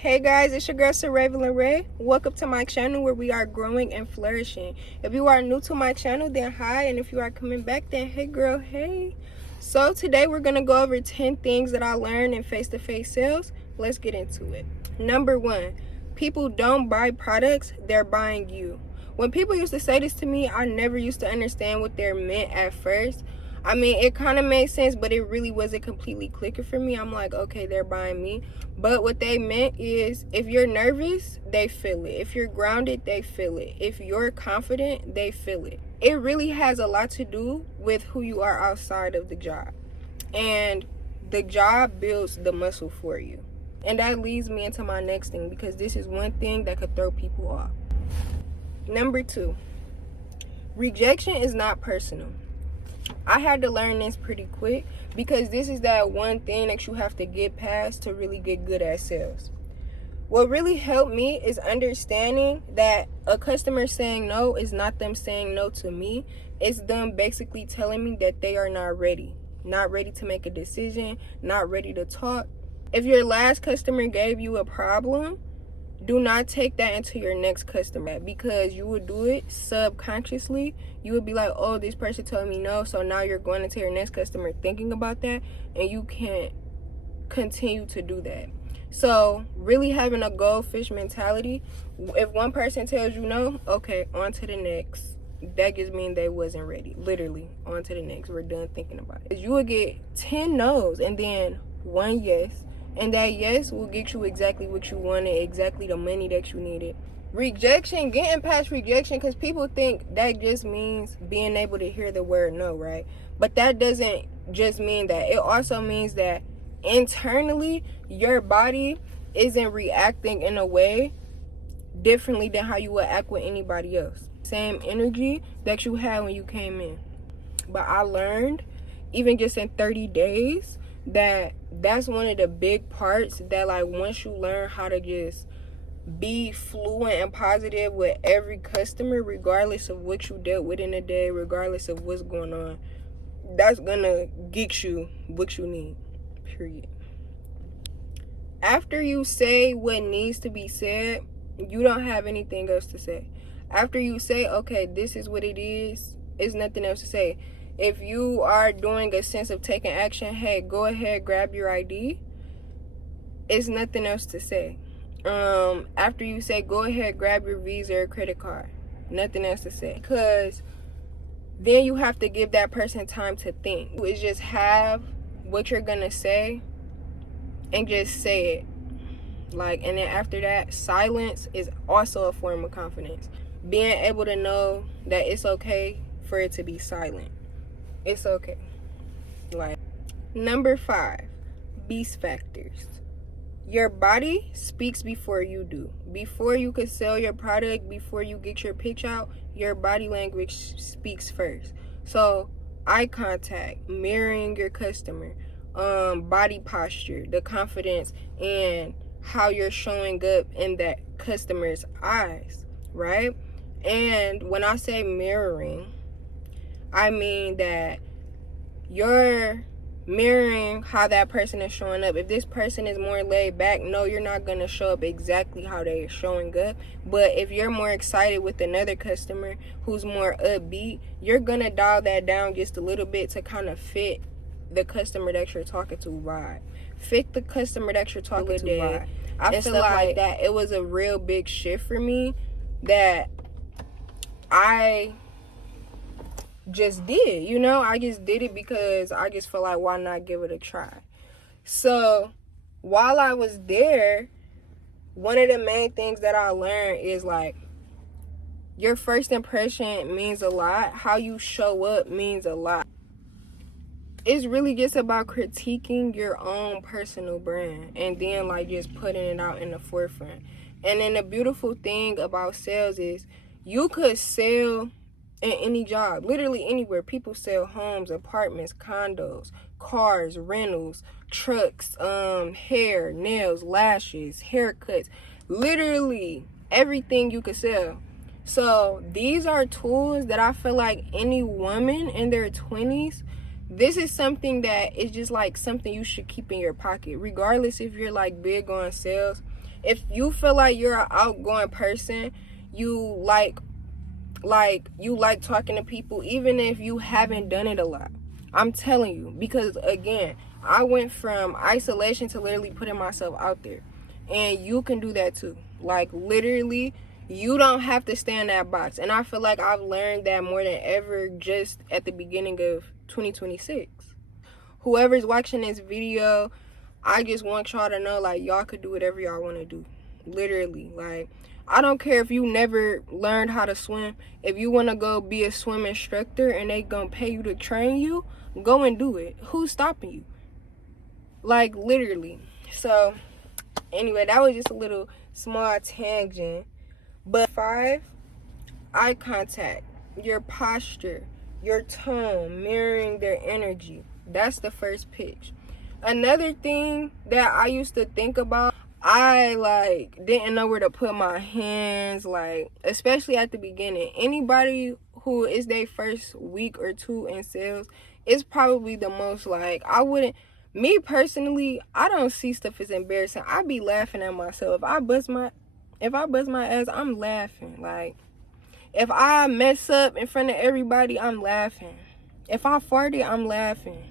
Hey guys, it's your girl Raven Ray. Welcome to my channel where we are growing and flourishing. If you are new to my channel, then hi, and if you are coming back, then hey girl, hey. So today we're gonna go over 10 things that I learned in face-to-face sales. Let's get into it. Number 1, people don't buy products, they're buying you. When people used to say this to me, I never used to understand what they meant at first. I mean, it kind of made sense, but it really wasn't completely clicking for me. I'm like, okay, they're buying me. But what they meant is, if you're nervous, they feel it. If you're grounded, they feel it. If you're confident, they feel it. It really has a lot to do with who you are outside of the job. And the job builds the muscle for you. And that leads me into my next thing, because this is one thing that could throw people off. Number 2, rejection is not personal. I had to learn this pretty quick, because this is that one thing that you have to get past to really get good at sales. What really helped me is understanding that a customer saying no is not them saying no to me. It's them basically telling me that they are not ready to make a decision, not ready to talk. If your last customer gave you a problem, do not take that into your next customer, because you would do it subconsciously. You would be like, oh, this person told me no, so now you're going into your next customer thinking about that, and you can't continue to do that. So really having a goldfish mentality. If one person tells you no, okay, on to the next. That just means they wasn't ready. Literally, on to the next. We're done thinking about it. You will get 10 no's and then 1 yes. And that yes will get you exactly what you wanted, exactly the money that you needed. Rejection, getting past rejection, because people think that just means being able to hear the word no, right? But that doesn't just mean that. It also means that internally, your body isn't reacting in a way differently than how you would act with anybody else. Same energy that you had when you came in. But I learned, even just in 30 days, that's one of the big parts that, like, once you learn how to just be fluent and positive with every customer, regardless of what you dealt with in a day, regardless of what's going on, that's gonna get you what you need, period. After you say what needs to be said, you don't have anything else to say. After you say, okay, this is what it is, there's nothing else to say. If you are doing a sense of taking action, hey, go ahead, grab your ID. It's nothing else to say. After you say, go ahead, grab your Visa or credit card, nothing else to say. Because then you have to give that person time to think. It's just have what you're going to say and just say it. And then after that, silence is also a form of confidence. Being able to know that it's okay for it to be silent. It's okay. Number 5, beast factors. Your body speaks before you do. Before you can sell your product, before you get your pitch out, your body language speaks first. So eye contact, mirroring your customer, body posture, the confidence, and how you're showing up in that customer's eyes, right? And when I say mirroring, I mean that you're mirroring how that person is showing up. If this person is more laid back, no, you're not going to show up exactly how they're showing up. But if you're more excited with another customer who's more upbeat, you're going to dial that down just a little bit to kind of fit the customer that you're talking to vibe. Fit the customer that you're talking to vibe. I feel like that it was a real big shift for me that I just did, I just did it because I just felt like, why not give it a try? So while I was there, one of the main things that I learned is, like, your first impression means a lot. How you show up means a lot. It's really just about critiquing your own personal brand and then, like, just putting it out in the forefront. And then the beautiful thing about sales is you could sell in any job, literally anywhere. People sell homes, apartments, condos, cars, rentals, trucks, hair, nails, lashes, haircuts, literally everything you could sell. So these are tools that I feel like any woman in their 20s, this is something that is just like something you should keep in your pocket, regardless if you're like big on sales. If you feel like you're an outgoing person, you like talking to people, even if you haven't done it a lot. I'm telling you, because again, I went from isolation to literally putting myself out there, and you can do that too. Like, literally, you don't have to stay in that box. And I feel like I've learned that more than ever just at the beginning of 2026. Whoever's watching this video, I just want y'all to know, like, y'all could do whatever y'all want to do. Literally, like, I don't care if you never learned how to swim. If you want to go be a swim instructor and they gonna pay you to train you, go and do it. Who's stopping you? Like, literally. So anyway, that was just a little small tangent. But 5, eye contact, your posture, your tone, mirroring their energy. That's the first pitch. Another thing that I used to think about, I like didn't know where to put my hands, like, especially at the beginning. Anybody who is their first week or two in sales is probably the most, like, me personally, I don't see stuff as embarrassing. I be laughing at myself. If I bust my ass, I'm laughing. Like, if I mess up in front of everybody, I'm laughing. If I farted, I'm laughing.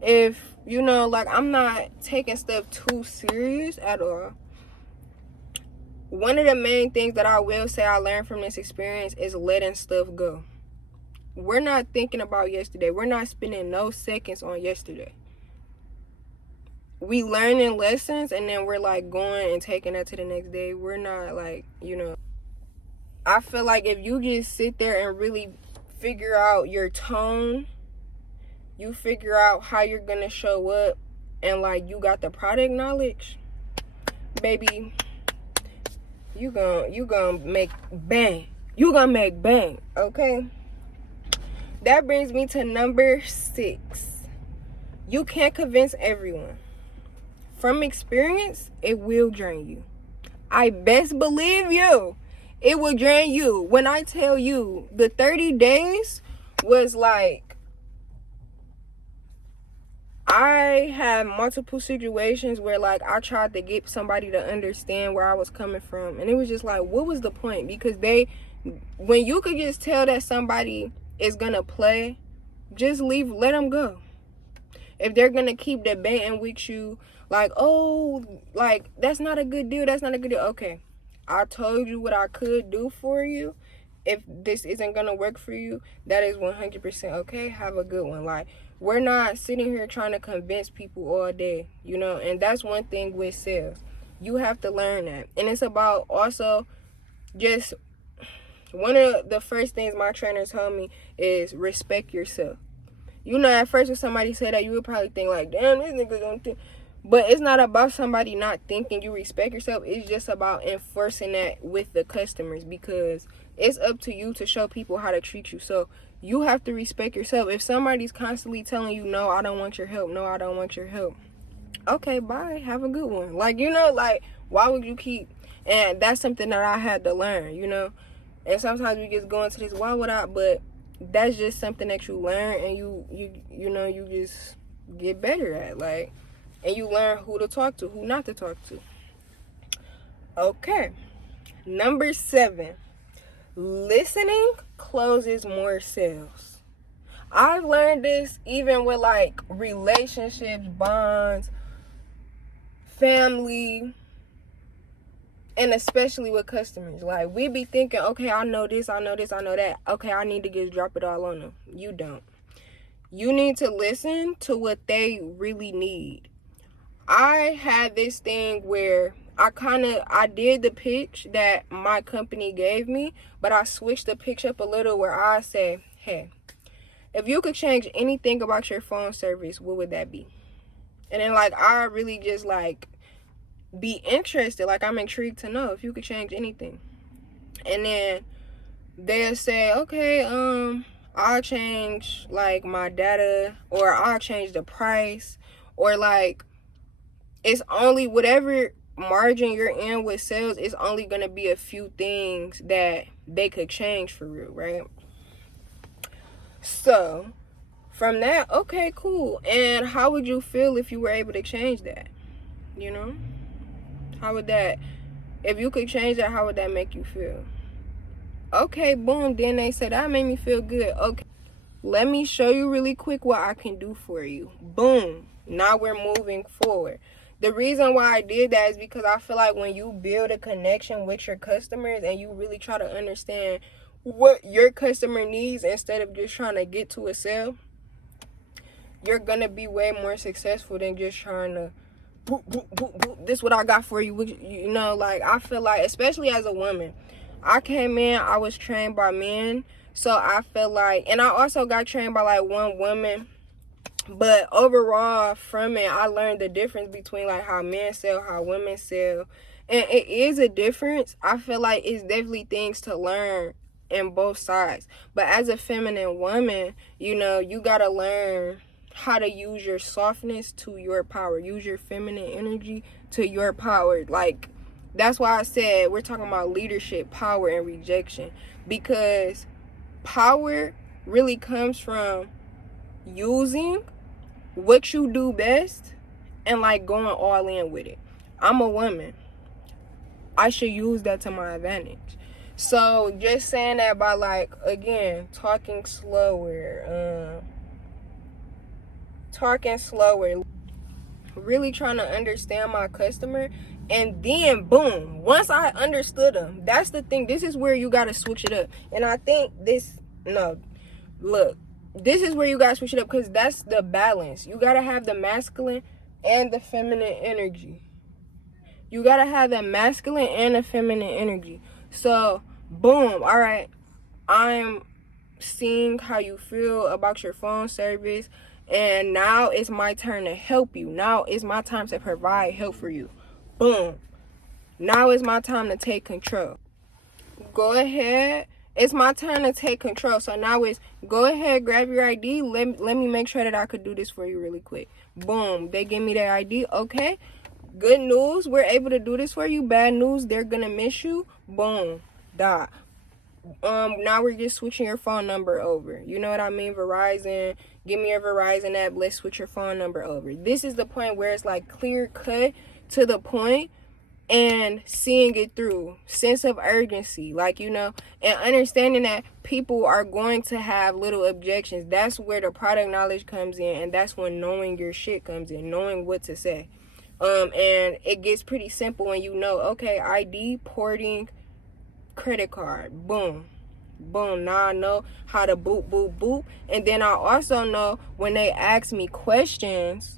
If, like, I'm not taking stuff too serious at all. One of the main things that I will say I learned from this experience is letting stuff go. We're not thinking about yesterday. We're not spending no seconds on yesterday. We learning lessons and then we're like going and taking that to the next day. We're not like, I feel like if you just sit there and really figure out your tone, you figure out how you're gonna show up, and like you got the product knowledge, baby, you gonna make bang. You gonna make bang, okay? That brings me to number 6. You can't convince everyone. From experience, it will drain you. I best believe you. It will drain you. When I tell you, the 30 days was like, I had multiple situations where, like, I tried to get somebody to understand where I was coming from. And it was just like, what was the point? Because when you could just tell that somebody is going to play, just let them go. If they're going to keep debating with you, like, oh, like, that's not a good deal. That's not a good deal. Okay, I told you what I could do for you. If this isn't going to work for you, that is 100% okay. Have a good one. Like, we're not sitting here trying to convince people all day, and that's one thing with sales. You have to learn that. And it's about also just one of the first things my trainer told me is respect yourself. At first when somebody said that, you would probably think like, damn, this nigga gonna think. But it's not about somebody not thinking you respect yourself. It's just about enforcing that with the customers, because it's up to you to show people how to treat you. So you have to respect yourself. If somebody's constantly telling you, no, I don't want your help. No, I don't want your help. Okay, bye. Have a good one. Like, like, why would you keep? And that's something that I had to learn, And sometimes we just go into this, why would I? But that's just something that you learn, and you just get better at, like, and you learn who to talk to, who not to talk to. Okay. Number 7. Listening closes more sales. I've learned this even with like relationships, bonds, family, and especially with customers. Like, we be thinking, okay, I know this, I know this, I know that. Okay, I need to just drop it all on them. You don't. You need to listen to what they really need. I had this thing where I did the pitch that my company gave me, but I switched the pitch up a little where I say, hey, if you could change anything about your phone service, what would that be? And then, like, I really just, like, be interested. Like, I'm intrigued to know if you could change anything. And then they'll say, okay, I'll change, like, my data, or I'll change the price, or, like, it's only whatever margin you're in with sales, it's only going to be a few things that they could change for real, right? So from that, okay, cool. And how would you feel if you were able to change that? How would that, if you could change that, how would that make you feel? Okay, boom. Then they said that made me feel good. Okay, let me show you really quick what I can do for you. Boom. Now we're moving forward. The reason why I did that is because I feel like when you build a connection with your customers and you really try to understand what your customer needs instead of just trying to get to a sale, you're gonna be way more successful than just trying to boop, boop, boop, boop. This is what I got for you. You know, like, I feel like, especially as a woman, I came in, I was trained by men, so I feel like, and I also got trained by like one woman, but overall from it, I learned the difference between like how men sell, how women sell, and it is a difference. I feel like it's definitely things to learn in both sides, but as a feminine woman, you know, you gotta learn how to use your softness to your power, use your feminine energy to your power. Like, that's why I said we're talking about leadership, power, and rejection, because power really comes from using what you do best and like going all in with it. I'm a woman, I should use that to my advantage. So just saying that by, like, again, talking slower, really trying to understand my customer. And then boom, once I understood them, that's the thing, this is where you got to switch it up. And I think this is where you got to switch it up, because that's the balance. You got to have the masculine and the feminine energy. You got to have the masculine and the feminine energy. So boom, all right, I'm seeing how you feel about your phone service, and now it's my turn to help you. Now it's my time to provide help for you. Boom. Now it's my time to take control. Go ahead. It's my turn to take control. So now it's, go ahead, grab your ID. Let me make sure that I could do this for you really quick. Boom. They give me their ID. Okay. Good news. We're able to do this for you. Bad news. They're going to miss you. Boom. Dot. Now we're just switching your phone number over. You know what I mean? Verizon, give me your Verizon app. Let's switch your phone number over. This is the point where it's like clear cut to the point and seeing it through. Sense of urgency, like, you know, and understanding that people are going to have little objections. That's where the product knowledge comes in, and that's when knowing your shit comes in, knowing what to say. And it gets pretty simple when you know, okay, ID, porting, credit card, boom, boom. Now I know how to boop, boop, boop. And then I also know when they ask me questions,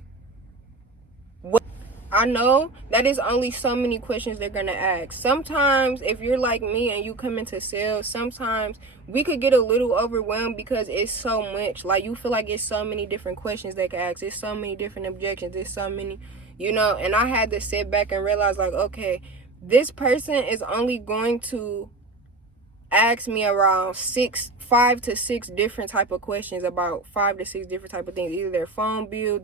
I know that is only so many questions they're gonna ask. Sometimes if you're like me and you come into sales, sometimes we could get a little overwhelmed because it's so much. Like, you feel like it's so many different questions they can ask. It's so many different objections. It's so many, you know, and I had to sit back and realize, like, okay, this person is only going to ask me around 5 to 6 different type of questions about 5 to 6 different type of things, either their phone bill,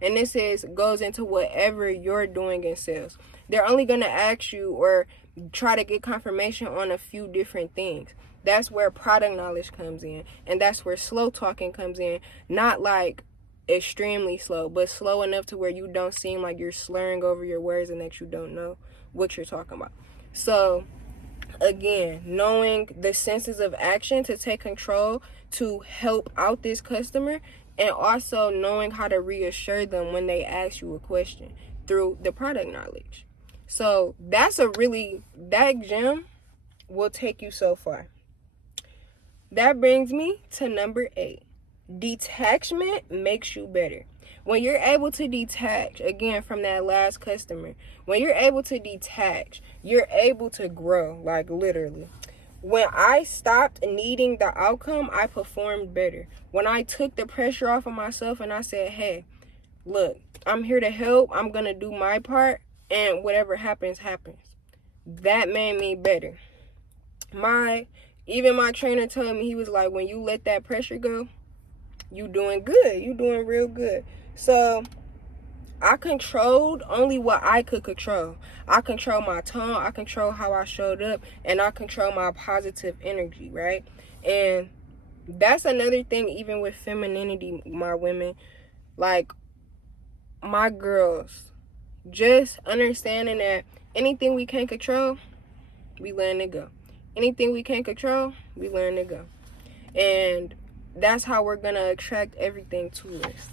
and this goes into whatever you're doing in sales. They're only going to ask you or try to get confirmation on a few different things. That's where product knowledge comes in, and that's where slow talking comes in. Not like extremely slow, but slow enough to where you don't seem like you're slurring over your words and that you don't know what you're talking about. So again, knowing the senses of action to take control to help out this customer, and also knowing how to reassure them when they ask you a question through the product knowledge. So that gem will take you so far. That brings me to number 8. Detachment makes you better. When you're able to detach, again, from that last customer, when you're able to detach, you're able to grow, like literally. When I stopped needing the outcome, I performed better. When I took the pressure off of myself and I said, hey, look, I'm here to help. I'm going to do my part, and whatever happens, happens. That made me better. Even my trainer told me, he was like, when you let that pressure go, you doing good. You doing real good. So I controlled only what I could control. I control my tone, I control how I showed up, and I control my positive energy, right? And that's another thing, even with femininity, my women, like my girls, just understanding that anything we can't control, we letting it go. Anything we can't control, we letting it go. And that's how we're gonna attract everything to us.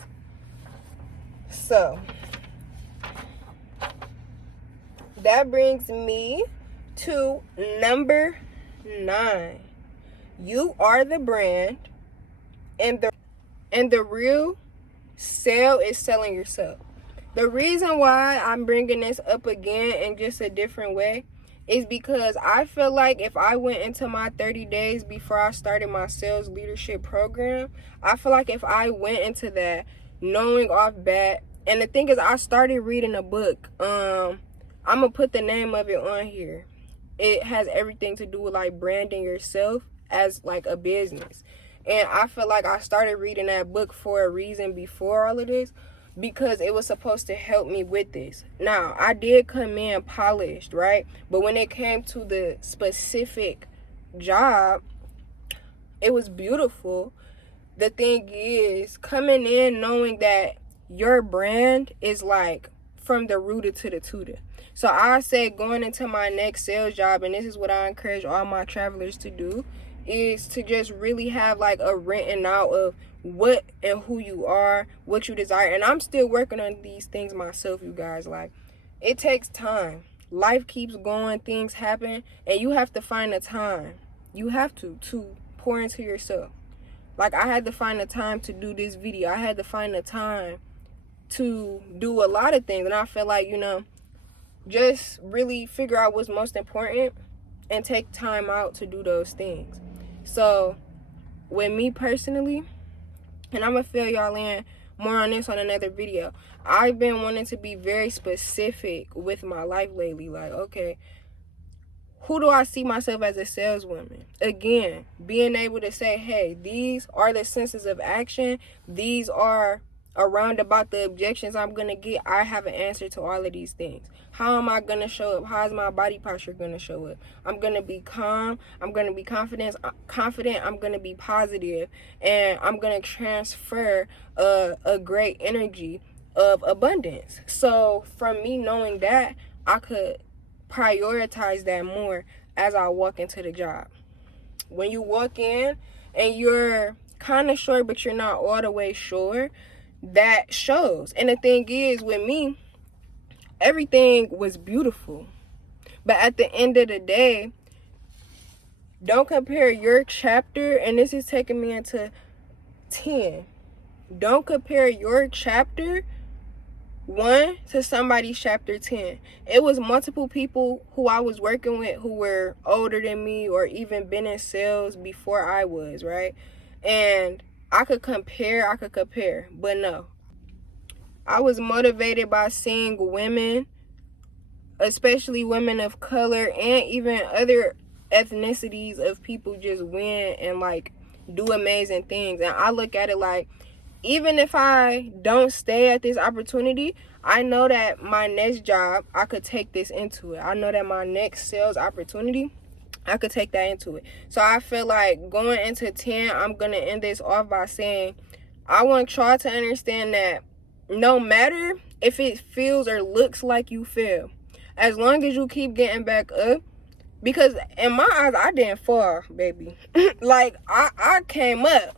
So that brings me to number 9. You are the brand, and the real sale is selling yourself. The reason why I'm bringing this up again in just a different way is because I feel like if I went into my 30 days before I started my sales leadership program, I feel like if I went into that knowing off bat, and the thing is, I started reading a book. I'm gonna put the name of it on here. It has everything to do with like branding yourself as like a business. And I feel like I started reading that book for a reason before all of this, because it was supposed to help me with this. Now, I did come in polished, right? But when it came to the specific job, it was beautiful. The thing is, coming in knowing that your brand is like from the rooter to the tutor. So I say going into my next sales job, and this is what I encourage all my travelers to do, is to just really have like a written out of what and who you are, what you desire. And I'm still working on these things myself, you guys. Like, it takes time. Life keeps going, things happen, and you have to find the time. You have to pour into yourself. Like, I had to find the time to do this video. I had to find the time to do a lot of things. And I feel like, just really figure out what's most important and take time out to do those things. So with me personally, and I'm gonna fill y'all in more on this on another video, I've been wanting to be very specific with my life lately. Like, okay, who do I see myself as a saleswoman? Again, being able to say, hey, these are the senses of action. These are around about the objections I'm going to get. I have an answer to all of these things. How am I going to show up? How is my body posture going to show up? I'm going to be calm. I'm going to be confident. I'm going to be positive. And I'm going to transfer a great energy of abundance. So from me knowing that, I could prioritize that more as I walk into the job. When you walk in and you're kind of sure, but you're not all the way sure, that shows. And the thing is, with me, everything was beautiful. But at the end of the day, don't compare your chapter, and this is taking me into 10. Don't compare your chapter 1 to somebody's chapter 10. It was multiple people who I was working with who were older than me or even been in sales before I was, right? And I could compare, but no. I was motivated by seeing women, especially women of color and even other ethnicities of people, just win and like do amazing things. And I look at it like, even if I don't stay at this opportunity, I know that my next job, I could take this into it. I know that my next sales opportunity, I could take that into it. So I feel like going into 10, I'm going to end this off by saying, I want y'all to understand that no matter if it feels or looks like you fail, as long as you keep getting back up, because in my eyes, I didn't fall, baby. Like, I came up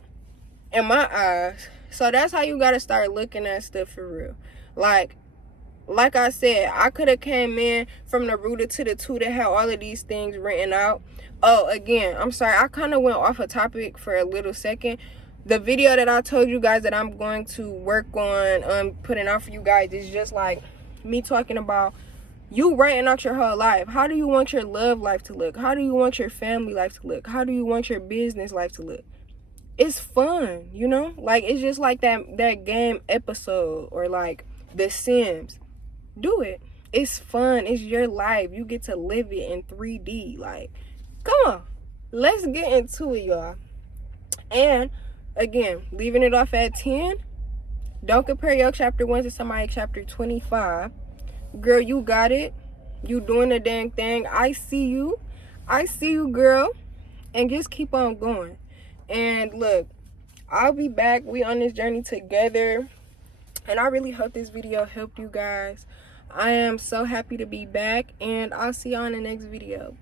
in my eyes. So that's how you got to start looking at stuff for real. Like I said, I could have came in from the rooter to the tutor, had all of these things written out. Oh, again, I'm sorry. I kind of went off a topic for a little second. The video that I told you guys that I'm going to work on putting out for you guys is just like me talking about you writing out your whole life. How do you want your love life to look? How do you want your family life to look? How do you want your business life to look? It's fun, Like, it's just like that game episode or like The Sims. Do it. It's fun. It's your life. You get to live it in 3D. Like, come on. Let's get into it, y'all. And again, leaving it off at 10. Don't compare your chapter 1 to somebody chapter 25. Girl, you got it. You doing the dang thing. I see you. I see you, girl. And just keep on going. And look, I'll be back. We on this journey together. And I really hope this video helped you guys. I am so happy to be back, and I'll see y'all in the next video.